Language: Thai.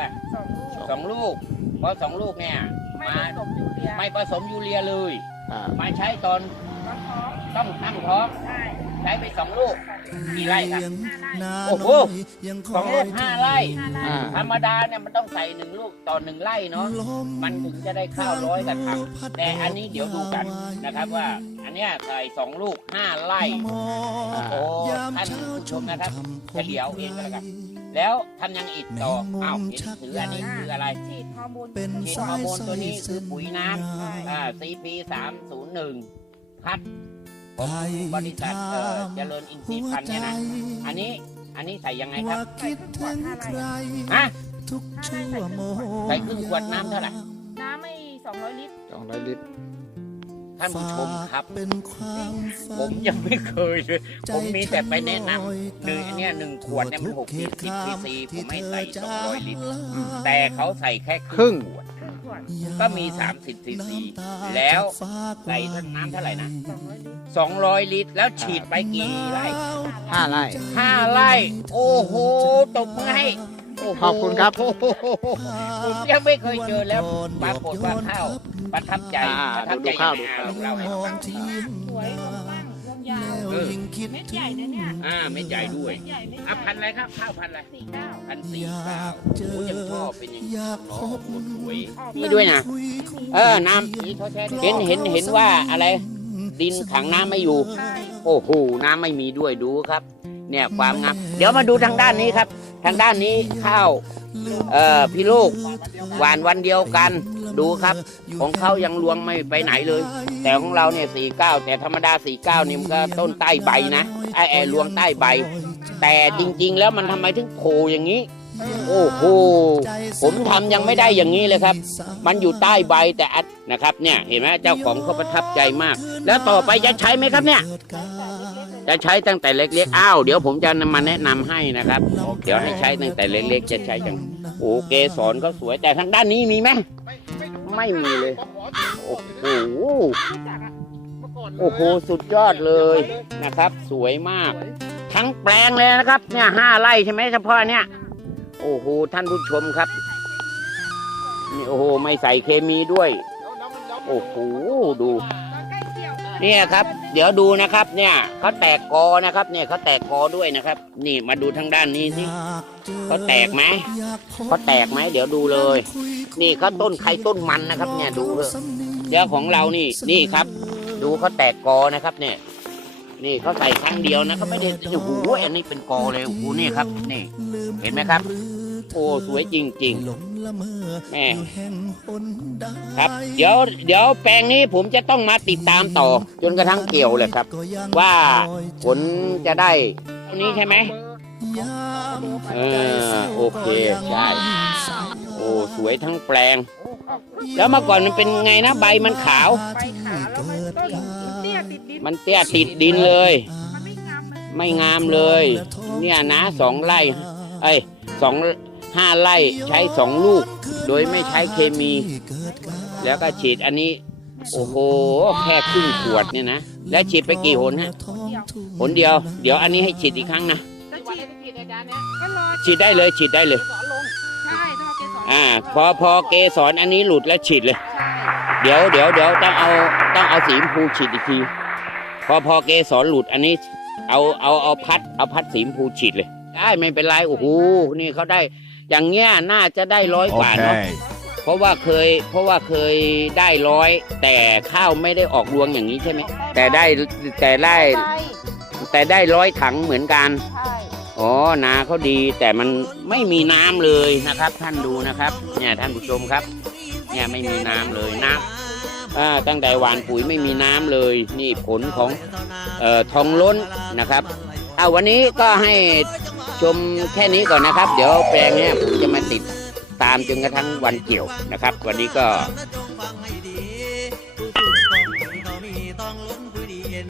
อะสองลูกสองลูก เพราะสองลูกเนี่ยไม่มาผสมยูเรียไม่ผสมยูเรียเลย อ่ามาใช้ตอนตอนท้องต้องตั้งท้อง ใช่ ใช้ไปสองลูกกี่ไร่ครับห้าไร่โอ้โหสองลูกห้าไร่ห้าไร่อ่า ธรรมดาเนี่ยมันต้องใส่หนึ่งลูกต่อหนึ่งไร่เนาะมันถึงจะได้ข้าวร้อยกระถางแต่อันนี้เดี๋ยวดูกันนะครับว่า อันเนี้ยใส่สองลูกห้าไร่โอ้ท่านผู้ชมนะครับเฉลียวเองก็แล้วกันแล้วทำยังอีกต่ออ้าวเห็นถืออันนี้คืออะไร ฉีดฮอร์โมนเป็นฉีดฮอร์โมนตัวนี้คือปุ๋ยน้ำอ่า CP สามศูนย์หนึ่งพัด ของบริษัทเอ่อเจริญอินทรีย์พันธุ์เนี่ยนะ อันนี้ อันนี้ใส่ยังไงครับคิดถึงใคร ฮะ ทุกชั่วโมงใส่ครึ่งขวดน้ำเท่าไหร่ น้ำไม่สองร้อยลิตร สองร้อยลิตร ท่านผู้ชมครับ เป็นความฝัน ผมยังไม่เคยเลย ผมมีแต่ไปแนะนำหนึ่งอันเนี้ยหนึ่งขวดเนี่ยมันหกสิบซีซีผมให้ใส่สองร้อยลิตร แต่เขาใส่แค่ครึ่งขวดครึ่งขวด ก็มี 30ซีซีแล้วใส่น้ำเท่าไหร่นะสองร้อยลิตร200 ลิตร แล้วฉีดไปกี่ไร่ห้าไร่5ไร่ โอ้โหตบมือให้โโหขอบคุณครับผมยังไม่เคยเจอแล้วปรากฏว่าข้าวประทับใจอ่าประทับใจดูข้าวดูยังไงข้าว ลองเล่าให้ฟัง สวยรวมบ้างรวมยาว เออเม็ดใหญ่นะเนี่ยอ่าเม็ดใหญ่ด้วยเม็ดใหญ่เม็ดใหอะญ่พันอะไรครับข้าวพันอะไรสี่เก้าพันสี่อยาเก้ากเจอโอ้ยังชอบเป็นอย่างนี้อยากพเนาะบโอ้โหสวยออกนี่ด้วยนะ คุยเออน้ำเห็นเห็นเห็นว่าอะไร ดินขังน้ำไม่อยู่ ใช่โอ้โหน้ำไม่มีด้วยดูครับ เนี่ยความงามเดี๋ยวมาดูทางด้านนี้ครับ ทางด้านนี้ข้าวเอ่อพี่ลูกหวานวันเดียวกัน ดูครับ ของเขายังรวงไม่ไปไหนเลย แต่ของเราเนี่ยสี่เก้าแต่ธรรมดาสี่เก้านี่มันก็ต้นใต้ใบนะไอ้ไอ้รวงใต้ใบ แต่จริง ๆ แล้วมันทำไมถึงโผล่อย่างนี้ โอ้โหผมทำยังไม่ได้อย่างนี้เลยครับ มันอยู่ใต้ใบแต่นะครับ เนี่ยเห็นไหมเจ้าของเขาประทับใจมาก แล้วต่อไปจะใช้ไหมครับเนี่ยจะใช้ตั้งแต่เล็กๆ อ้าว เดี๋ยวผมจะนำมาแนะนำให้นะครับ เดี๋ยวให้ใช้ตั้งแต่เล็กๆ จะใช้จัง โอเกสรก็สวย แต่ทางด้านนี้มีไหม ไม่มีเลย โอ้โห โอ้โห สุดยอดเลยนะครับ สวยมาก ทั้งแปลงเลยนะครับ เนี่ยห้าไร่ใช่ไหมเฉพาะเนี่ย โอ้โห ท่านผู้ชมครับ นี่โอ้โห ไม่ใส่เคมีด้วย โอ้โห ดู เนี่ยครับ เดี๋ยวดูนะครับ เนี่ยเขาแตกกอนะครับ เนี่ยเขาแตกกอด้วยนะครับ นี่มาดูทางด้านนี้สิเขาแตกไหมเขาแตกไหมเดี๋ยวดูเลย นี่เขาต้นไข่ต้นมันนะครับ เนี่ยดูเถอะเดี๋ยวของเรานี่นี่ครับ ดูเขาแตกกอนะครับ เนี่ย นี่เขาใส่ครั้งเดียวนะเขาไม่ได้โอ้โหอันนี้เป็นกอเลยโอ้โหนี่ครับ นี่ เห็นไหมครับ โอ้สวยจริงๆแม่ครับเดี๋ยวเดี๋ยวแปลงนี้ผมจะต้องมาติดตามต่อ จนกระทั่งเกี่ยวเลยครับ ว่าผลจะได้เท่านี้ใช่ไหมเออโอเคใช่โอ้สวยทั้งแปลง แล้วเมื่อก่อนมันเป็นไงนะใบมันขาวใบขาวแล้วมันต้นเตี้ยติดดินมันเตี้ยติดดินเลยมันไม่งามมันไม่งามเลย เนี่ยนะสองไร่ เอ้ยสอง ห้าไร่ใช้สองลูก โดยไม่ใช้เคมี แล้วก็ฉีดอันนี้ โอ้โห แค่ครึ่งขวดเนี่ยนะ แล้วฉีดไปกี่หนฮะเดียวหนเดียว เดี๋ยวอันนี้ให้ฉีดอีกครั้งนะจะฉีดก็รอฉีดได้เลยฉีดได้เลยสอนลงใช่ต้องเอาเกสรอ่า พอพอเกสรอันนี้หลุดแล้วฉีดเลย เดี๋ยวเดี๋ยวเดี๋ยวต้องเอาต้องเอาสีชมพูฉีดอีกที พอพอเกสรหลุดอันนี้ เอาเอาเอาพัดเอาพัดสีชมพูฉีดเลย ได้ไม่เป็นไรโอ้โหนี่เขาได้ อย่างเงี้ยน่าจะได้ร้อยกว่าเนาะเพราะว่าเคยเพราะว่าเคยได้ร้อย แต่ข้าวไม่ได้ออกรวงอย่างนี้ใช่ไหมแต่ได้แต่ได้ใช่แต่ได้ร้อยถังเหมือนกัน ใช่อ๋อ นาเขาดีแต่มันไม่มีน้ำเลยนะครับ ท่านดูนะครับ เนี่ยท่านผู้ชมครับ เนี่ยไม่มีน้ำเลยน้ำอ่าตั้งแต่หวานปุ๋ยไม่มีน้ำเลย นี่ผลของเอ่อทองล้นนะครับเอาวันนี้ก็ให้ ชมแค่นี้ก่อนนะครับ เดี๋ยวแปลงเนี้ยผมจะมาติดตามจนกระทั่งวันเกี่ยวนะครับ วันนี้ก็